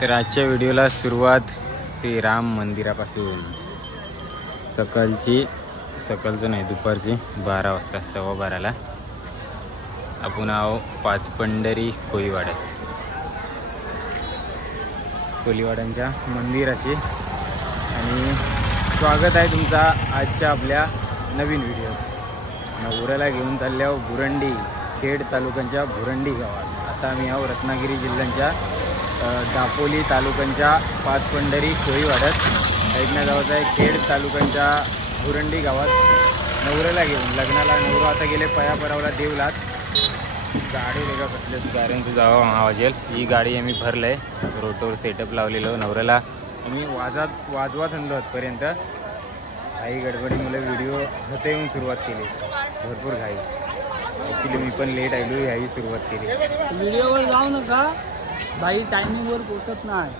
तर आजच्या व्हिडिओला सुरुवात श्रीराम मंदिरापासून. सकाळचं नाही, दुपारची 12 वाजता, 12:15ला आपण आहो पाचपंढरी कोलीवाड्यांच्या मंदिराची. आणि स्वागत आहे तुमचा आजच्या आपल्या नवीन व्हिडिओ. नवऱ्याला घेऊन चालल्या बुरंडी, खेड तालुक्यांच्या बुरंडी गावात. आता आम्ही आहो रत्नागिरी जिल्ह्यांच्या दापोली तालुक्यांच्या पाचपंढरी कोळीवाड्यात. ऐकण्या गावाचा आहे खेड तालुक्यांच्या बुरंडी गावात. नवऱ्याला घेऊन लग्नाला. नवरा आता गेले पयापरावला देवलात. गाडी वेगळा कसल्या गाड्यांचं जावं आवाज येईल. ही गाडी आम्ही भरलं आहे, रोटोवर सेटअप लावलेलं. नवऱ्याला आम्ही वाजवत आणलो आजपर्यंत. काही गडबडीमुळे व्हिडिओ होते येऊन सुरुवात केली, भरपूर घाई. ॲक्च्युली मी पण लेट आलो, ह्याही सुरुवात केली. व्हिडिओवर जाऊ नका बाई, टायमिंगवर पोचत नाही.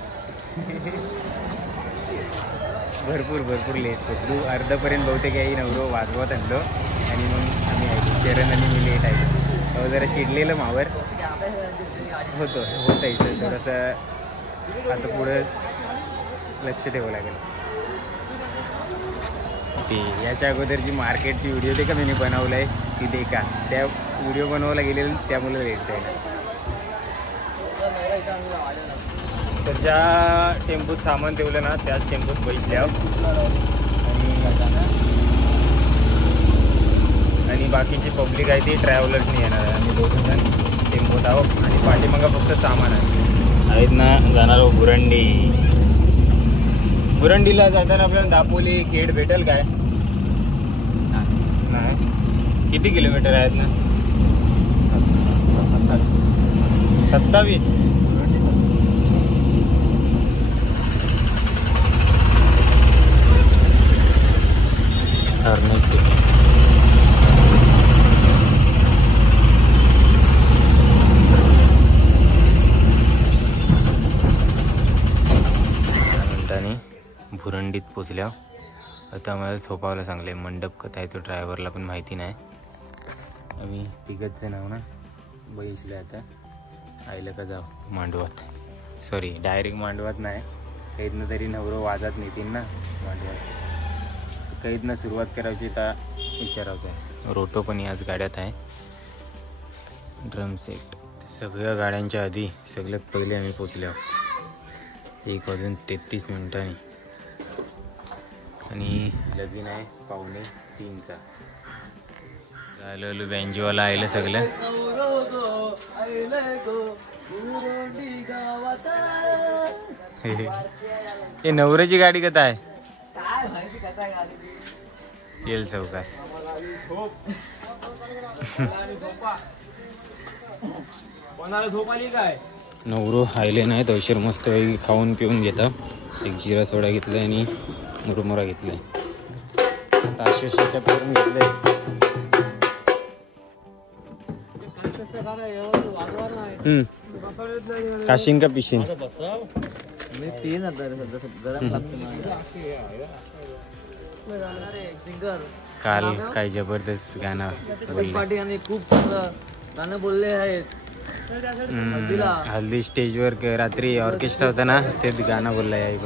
भरपूर लेट पोचलो. अर्धापर्यंत बहुतेक याही नवरो वाजवत आणलो आणि मग आम्ही आलो. चरण आणि मी लेट आलो. जरा चिडलेलं मावर होतं इथं थोडंसं. आता पुढं लक्ष ठेवावं लागेल. ती याच्या अगोदरची मार्केटची व्हिडिओ ते का मी बनवलं आहे ती दे का, त्या व्हिडिओ बनवायला गेलेलं त्यामुळे लेट जायला. तर ज्या टेम्पोत सामान ठेवलं ना त्याच टेम्पोत बसल्या. आणि बाकीची पब्लिक आहे ती ट्रॅव्हलर्स नाही येणार. आम्ही 2 जण टेम्पोत आहोत आणि पाठीमागं फक्त सामान आहेत ना. जाणार आहोत बुरंडीला. जाताना आपल्याला दापोली खेड भेटेल काय? नाही. किती किलोमीटर आहेत ना? 27. बुरंडीत पोचल्या. आता आम्हाला झोपावला सांगले. मंडप कथा आहे तो ड्रायव्हरला पण माहिती नाही. आम्ही तिघच नाव ना बैसले. आता आईला का जाऊ मांडवात, सॉरी डायरेक्ट मांडवात नाही, काहीतनं तरी नवरो वाजत नेतील ना मांडवात. काहीतनं सुरुवात करायची तर विचारायचं आहे. रोटो पण याच गाड्यात आहे, ड्रम सेट. सगळ्या गाड्यांच्या आधी सगळ्यात पहिले आम्ही पोचलो 1:33 आणि लगीन आहे 2:45चा. झालं बँजोवाला आयलं सगळं. हे नवऱ्याची गाडी कथा आहे येल चौकास. नवरो आयले नाही तवशीर मस्त खाऊन पिऊन घेता. एक जिरा सोडा घेतलाय आणि मुरमुरा घेतलाय. ताशे सेटअप करून घेतलंय. काशीन का पिशीन? काल काय जबरदस्त गाणं खूप चांगलं गाणं बोलले आहेत. हल्दी स्टेजवर रात्री ऑर्केस्ट्रा होता ना, ते गाणं बोललं आहे.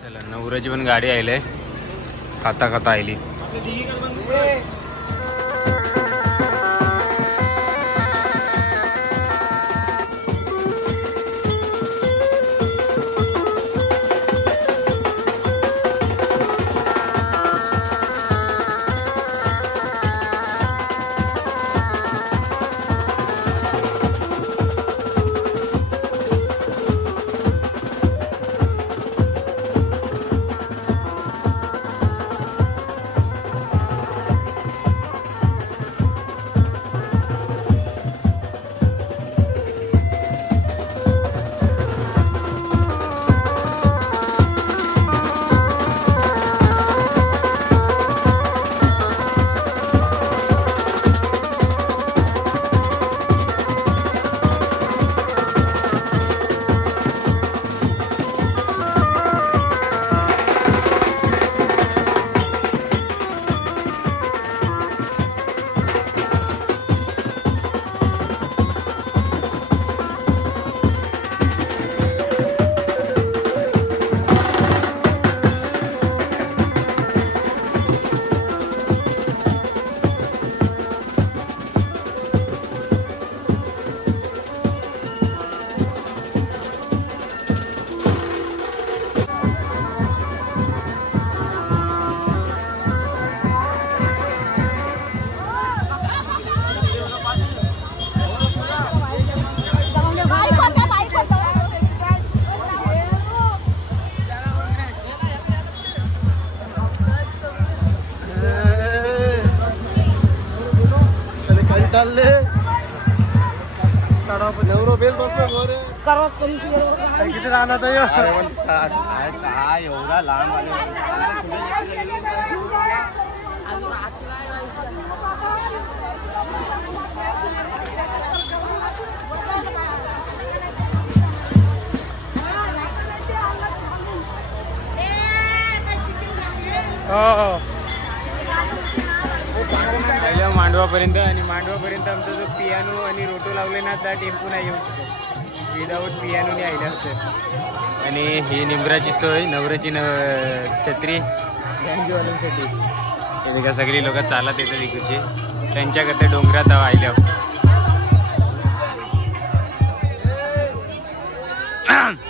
चला नवऱ्याची पण गाडी आयले, खाता आयली. चालले नवरो बेल बसलो किती राहणार एवढा लांब मांडवापर्यंत आणि मांडवापर्यंत आमचा जो पियानो आणि रोटो लावले ना त्या टेम्पो नाही येऊ शकत विदाऊट पियानोने आयला सर. आणि ही निंबराची सोय नवऱ्याची छत्री गँगवाल्यांसाठी का सगळी लोक चालत येतात इकडची त्यांच्याकडे डोंगरात आयल्यावर.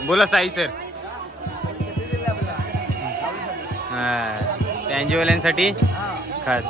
बोला साई सर. त्यांजीवाल्यांसाठी खास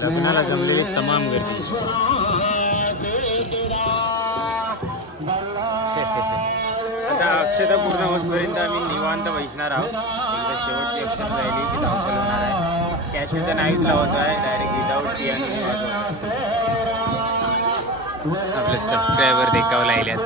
लग्नाला जमलेली तमाम गर्दी. आता अक्षता पूर्ण होईपर्यंत आम्ही निवांत बसणार आहोत. एकदा शेवटची अक्षता राहिली की धावपळ होणार आहे. कॅशर तर नाहीच लावायचं आहे, डायरेक्ट विदाऊट पियानो वाजवायचं. आपले सबस्क्रायबर देखावं लागल्यात.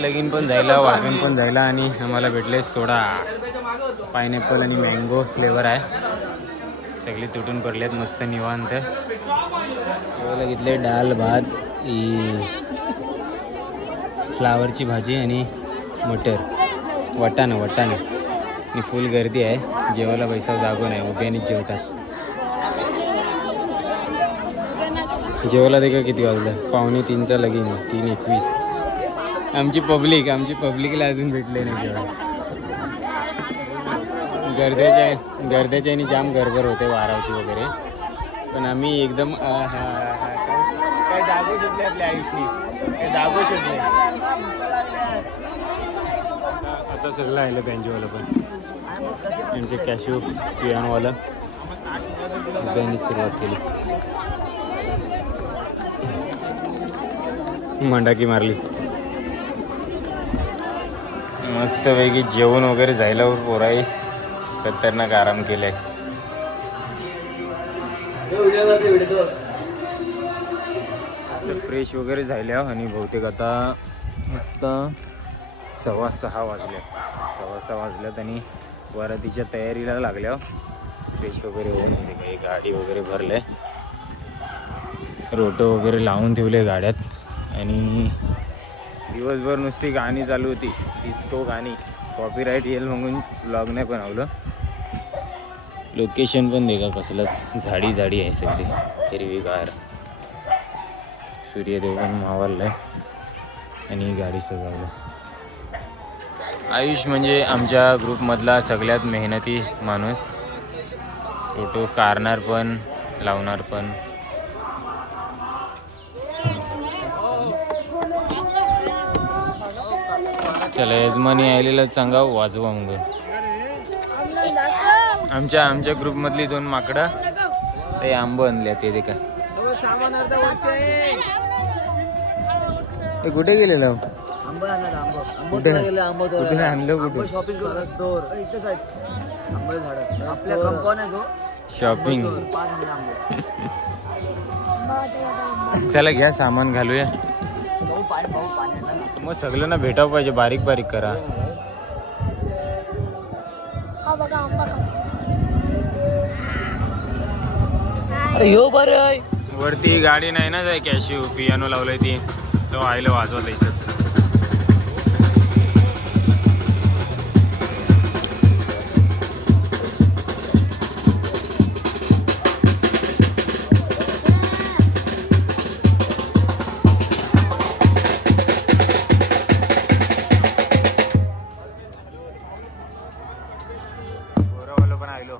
लगीन पण जायला वाजून पण जायला आणि आम्हाला भेटले सोडा पायनॅपल आणि मँगो फ्लेवर आहे. सगळी तुटून पडलेत मस्त निवांत. घेतले डाल भात फ्लावरची भाजी आणि मटर वटाणं आणि फुल गर्दी आहे. जेवायला पैसा जागो नाही, उभ्यानेच जेवतात. जेवायला देखा किती वाजलं, 2:45चा लगीन 3:21. आमची पब्लिकला अजून भेटले नाही जेव्हा. गर्द्याच्या आणि जाम गडबड होते वारावची वगैरे. पण आम्ही एकदम काय जागो शोधले आपल्या आयुष्यात, ते जागो शोधले. आता सगळं आलं बँजोवाला पण त्यांचे कॅशू पियानोवाला त्यांनी सुरुवात केली. मंडाकी मारली. मस्तपैकी जेवण वगैरे जायला पोराई खतरनाक आराम केलाय. फ्रेश वगैरे झाल्या आणि बहुतेक आता 6:15 वाजल्यात आणि वरातीच्या तयारीला लागल्या. फ्रेश वगैरे होऊन काही गाडी वगैरे भरले, रोटो वगैरे लावून ठेवले गाड्यात आणि दिवसभर नुसती गाणी चालू होती, डिस्को गाणी. कॉपीराईट येईल म्हणून ब्लॉग नाही बनवलं. लोकेशन पण देखा कसलं झाडी आहे सगळी हिरवीगार. सूर्यदेव पण मावळलाय आणि गाडी सजवलं. आयुष म्हणजे आमच्या ग्रुपमधला सगळ्यात मेहनती माणूस. फोटो काढणार पण लावणार पण. चला यजमानी आलेलं सांगा वाजवा मग. आमच्या ग्रुपमधली 2 माकडं ते आंब आणले ते काय ते कुठे गेलेलं कुठे आणलं कुठे शॉपिंग करू इथेच आहेत आंबे झाड आपल्या कंपाऊंड आहे तो शॉपिंग. 5 आंबे. चला घ्या सामान घालूया भाऊ पाणी मग सगळं ना भेटावं पाहिजे. बारीक बारीक करा. अरे यो बरं वरती गाडी नाही ना जाय कॅशिव पियानो लावलंय ती तो आईला वाजवत आहे. पण आलो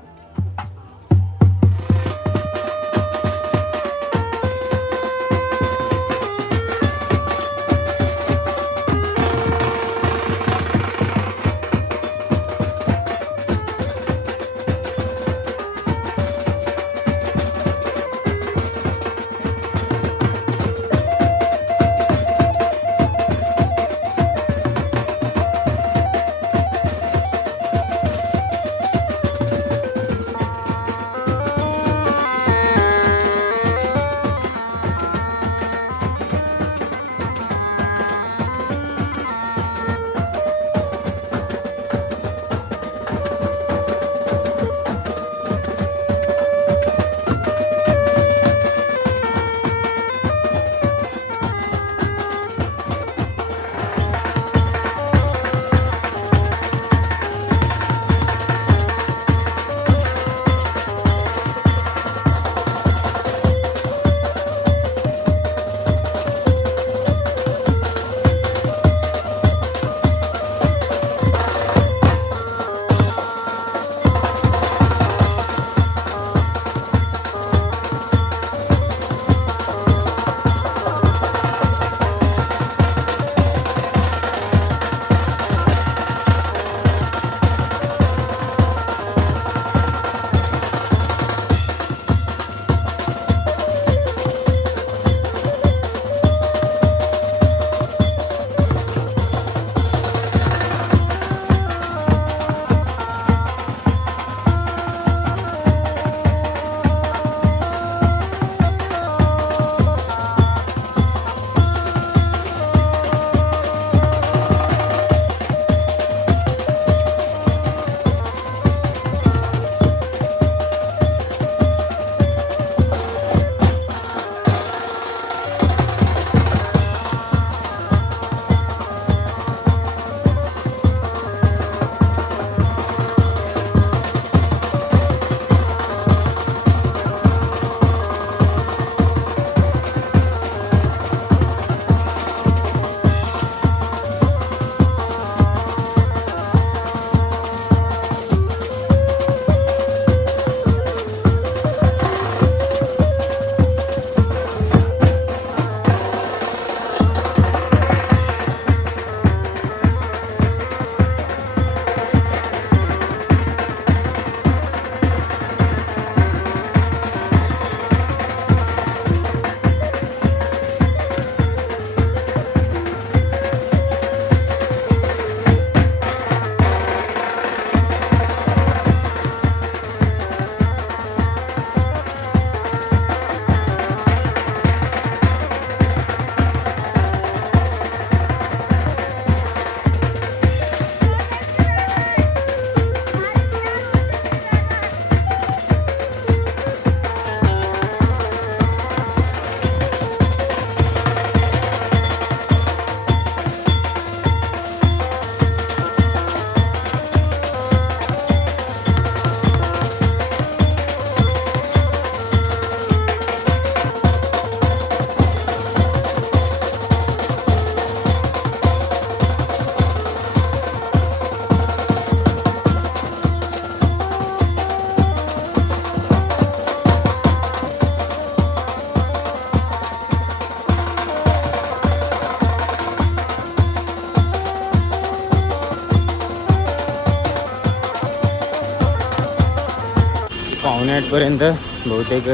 8:45 बहुतेक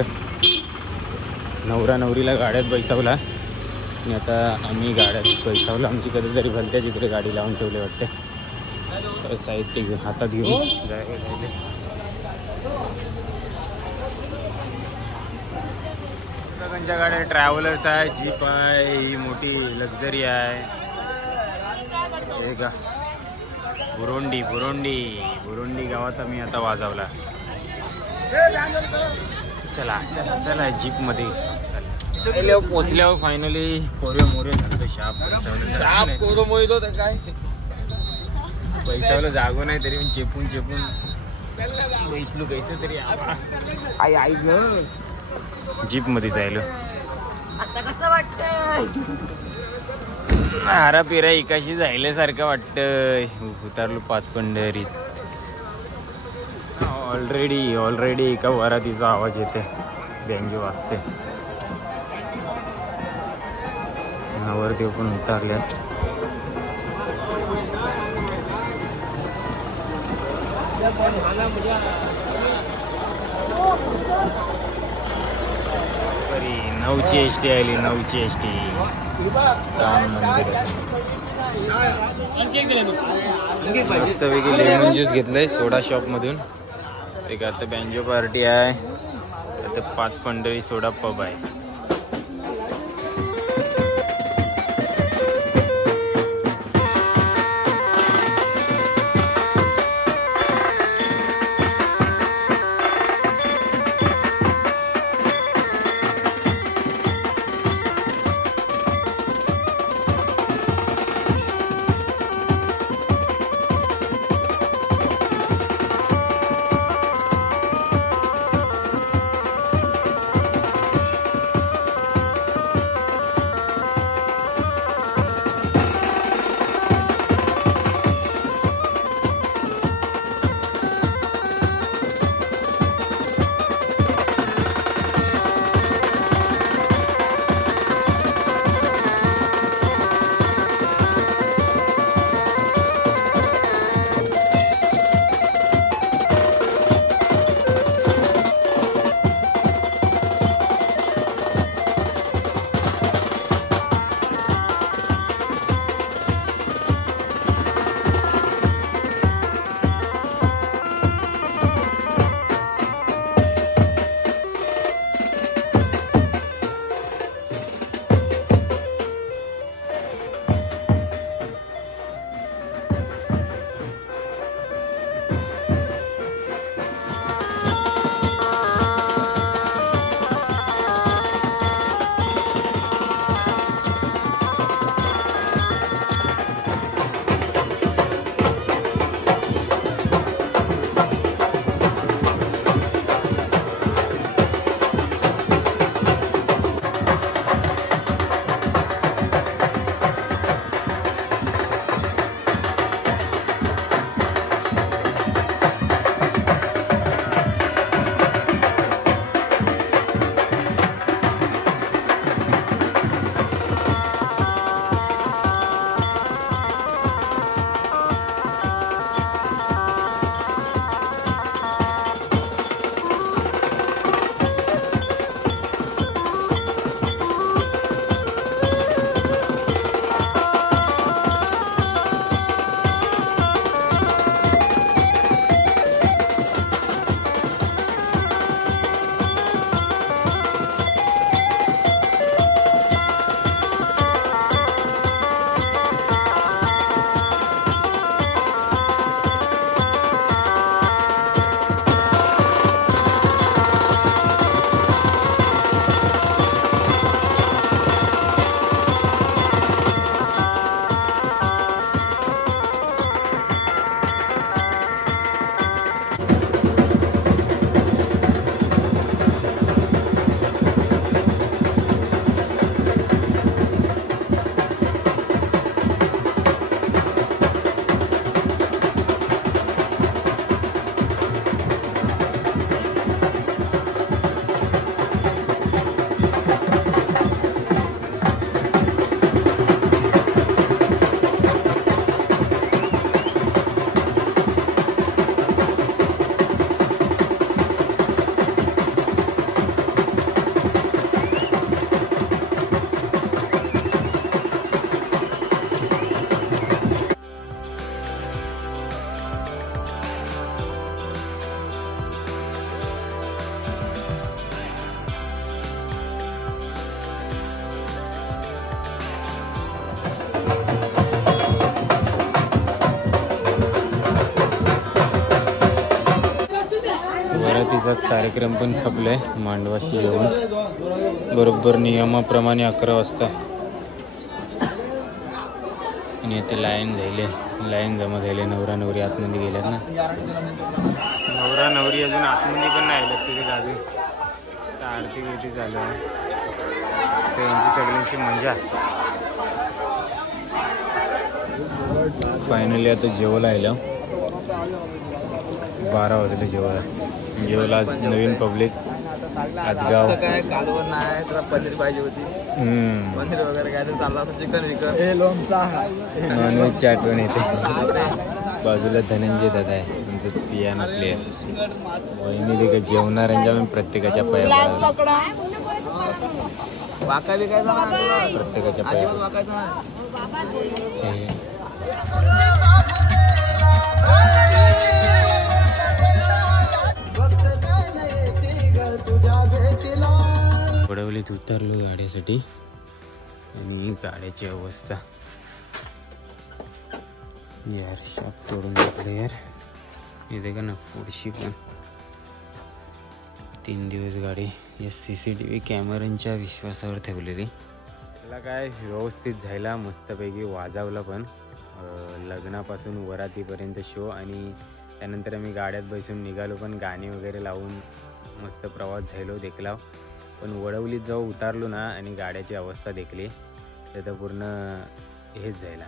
नवरा नवरीला गाड्यात बैसावला आणि आता आम्ही गाड्यात बैसावलं. आमची कधीतरी भलत्या चित्र गाडी लावून ठेवले वाटते. साहित्य घेऊन हातात घेऊन जायला. लोकांच्या गाड्या ट्रॅव्हलर्स आहे, जीप आहे, ही मोठी लक्झरी आहे. हे का बुरोंडी बुरोंडी बुरोंडी गावात आम्ही आता वाजवला. चला चला चला जीप मध्ये पोचल्यावर फायनली कोरे मोरे झालं. शाप कोरो मोहित होत काय पैसावलं जागो नाही तरी चेपून चेपून बैसलो कैसे तरी आई आई जीप मध्ये जायलो. आता कसं वाटतंय? हारा पिरा एकाशी जायल्यासारखं वाटतंय. उतरलो 5 पंढरीत. ऑलरेडी एका वरातीचा आवाज येते, बँजो वाजते. नवरदेव पण उतरल्यात. बरी 9ची एसटी आली. 9ची एसटी राम मंदिर. मस्तपैकी लेमन ज्यूस घेतलंय सोडा शॉप मधून. एक आता बँजो पार्टी आहे. आता 5 पंढरी सोडा पब आहे. हळदीचा कार्यक्रम पण खपलाय मांडवाशी येऊन बरोबर नियमाप्रमाणे 11 वाजता. आणि इथे लाईन जमा झाले. नवरा नवरी आतमध्ये गेल्यात ना. नवरा नवरी अजून आतमध्ये पण नाही आल्यात तिथे गावी. तर आरती बिरती चालू आहे. तर यांची सगळ्यांची मजा. फायनली आता जेवायला आलं. 12 वाजले जेवायला. आज नवीन पब्लिक आदगाव. काय कालवण नाही तुला पनीर पाहिजे होती. पनीर वगैरे काय तर चालला असं चिकन विकन लोणचा नॉनव्हेजची आठवण येते. बाजूला धनंजय दादा आहे तुमचं पियानो प्लेयर. वहिनी देखील जेवणाऱ्यांच्या प्रत्येकाच्या पाया वाकायला काय प्रत्येकाच्या पाया वाकायचं नाही. वडवलीत उतरलो गाडीसाठी. आणि गाड्याची अवस्था यार शॉप तोडून टाकलं यार. इथे का ना पुढशी पण 3 दिवस गाडी या CCTV कॅमेऱ्यांच्या विश्वासावर ठेवलेली. त्याला काय व्यवस्थित झाला मस्तपैकी वाजवला पण. लग्नापासून वरातीपर्यंत शो. आणि त्यानंतर आम्ही गाड्यात बसून निघालो पण गाणी वगैरे लावून मस्त प्रवास झालो देखला. पण वडवलीत जेव्हा उतारलो ना आणि गाड्याची अवस्था देखली तर पूर्ण हेच झाला.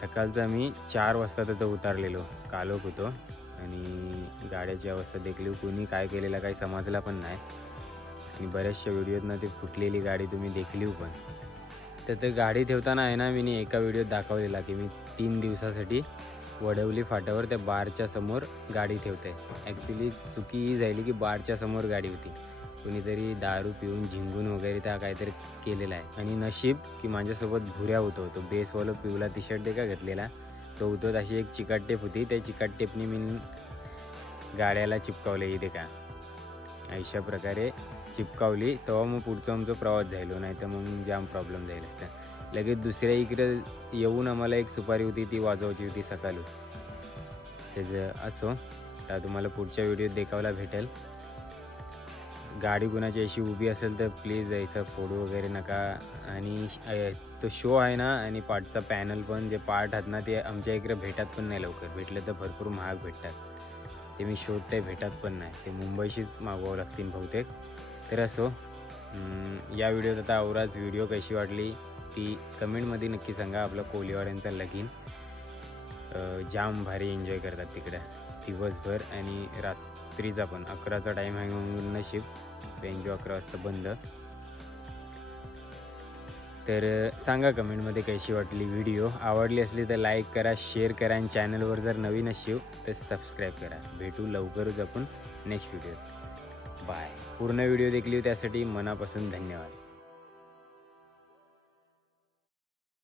सकाळचं आम्ही 4 वाजता तिथं उतारलेलो. कालोख होतो. आणि गाड्याची अवस्था देखली. कोणी काय केलेला काही समजला पण नाही. आणि बऱ्याचशा व्हिडिओतनं ती फुटलेली गाडी तुम्ही देखली पण. तर ते गाडी ठेवताना आहे ना मी एका व्हिडिओत दाखवलेला की मी 3 दिवसासाठी वडवली फाट्यावर त्या बारच्या समोर गाडी ठेवते. ॲक्च्युली चुकी ही झाली की बारच्या समोर गाडी होती. कोणीतरी दारू पिऊन झिंगून वगैरे त्या काहीतरी केलेला आहे. आणि नशीब की माझ्यासोबत भुऱ्या होतो. तो बेसवाला पिवला टी शर्ट दे का घेतलेला तो होतो. अशी एक चिकट टेप होती. त्या चिकट टेपनी मी गाड्याला चिपकावले इथे का अशा प्रकारे चिपकावली. तेव्हा मग पुढचा आमचा प्रवास झालो. नाही तर मग जाम प्रॉब्लेम जाईल असता. लगेच दुसऱ्या इकडे येऊन आम्हाला एक सुपारी होती ती वाजवायची होती सकाळी. त्याचं असो तर तुम्हाला पुढच्या व्हिडिओत देखायला भेटेल. गाडी कुणाची अशी उभी असेल तर प्लीज यायचं फोडू वगैरे नका. आणि तो शो आहे ना आणि पार्टचा पॅनल पण जे पार्ट आहेत ना ते आमच्या इकडे भेटत पण नाही लवकर. भेटले तर भरपूर महाग भेटतात. ते मी शोधते भेटत पण नाही. ते मुंबईशीच मागवावं लागतील बहुतेक. तर असो या व्हिडिओत आता आवराच. व्हिडिओ कशी वाटली ती कमेंटमध्ये नक्की सांगा. आपलं कोलीवाड्यांचा लगीन जाम भारी एन्जॉय करतात तिकडं दिवसभर. आणि रात्रीचा पण 11चा टाईम आहे म्हणून नशीब. बेंजो 11 वाजता बंद. तर सांगा कमेंटमध्ये कशी वाटली व्हिडिओ. आवडली असली तर लाईक करा, शेअर करा. आणि चॅनलवर जर नवीन असेल तर सबस्क्राईब करा. भेटू लवकरच आपण नेक्स्ट व्हिडिओ. बाय. पूर्ण व्हिडिओ देखली त्यासाठी मनापासून धन्यवाद.